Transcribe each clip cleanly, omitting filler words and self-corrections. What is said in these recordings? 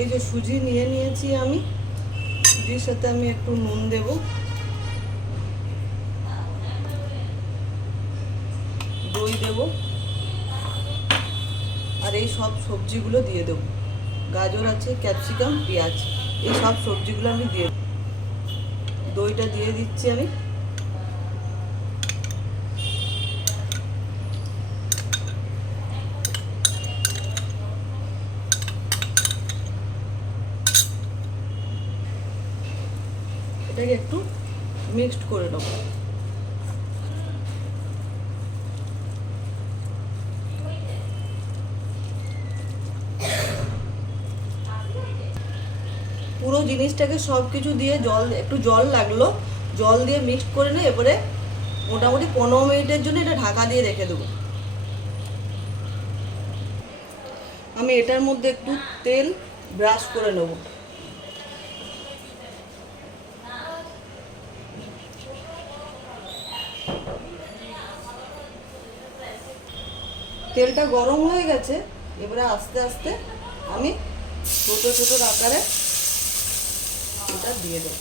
এই যে সুজি নিয়ে নিয়েছি আমি, সুজির সাথে আমি একটু নুন দেব, দই দেব, আর এই সব সবজিগুলো দিয়ে দেব। গাজর আছে, ক্যাপসিকাম, পেঁয়াজ, এই সব সবজিগুলো আমি দিয়ে দেব। দইটা দিয়ে দিচ্ছি আমি। এটাকে একটু মিক্সড করে নেব। পুরো জিনিসটাকে সব কিছু দিয়ে একটু জল লাগলো, জল দিয়ে মিক্সড করে নিয়ে এবারে মোটামুটি 15 মিনিটের জন্য এটা ঢাকা দিয়ে রেখে দেবো। আমি এটার মধ্যে একটু তেল ব্রাশ করে নেব। তেলটা গরম হয়ে গেছে, এবারে আস্তে আস্তে আমি ছোট ছোট আকারে এটা দিয়ে দেব।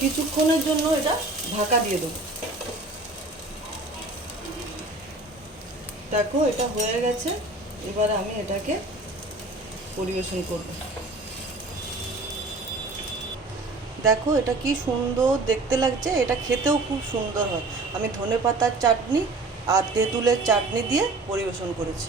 কিছুক্ষণের জন্য এটা ঢাকা দিয়ে দেবো। দেখো এটা হয়ে গেছে, এবার আমি এটাকে পরিবেশন করব। দেখো এটা কি সুন্দর দেখতে লাগছে, এটা খেতেও খুব সুন্দর হয়। আমি ধনেপাতার চাটনি আর তেঁতুলের চাটনি দিয়ে পরিবেশন করেছি।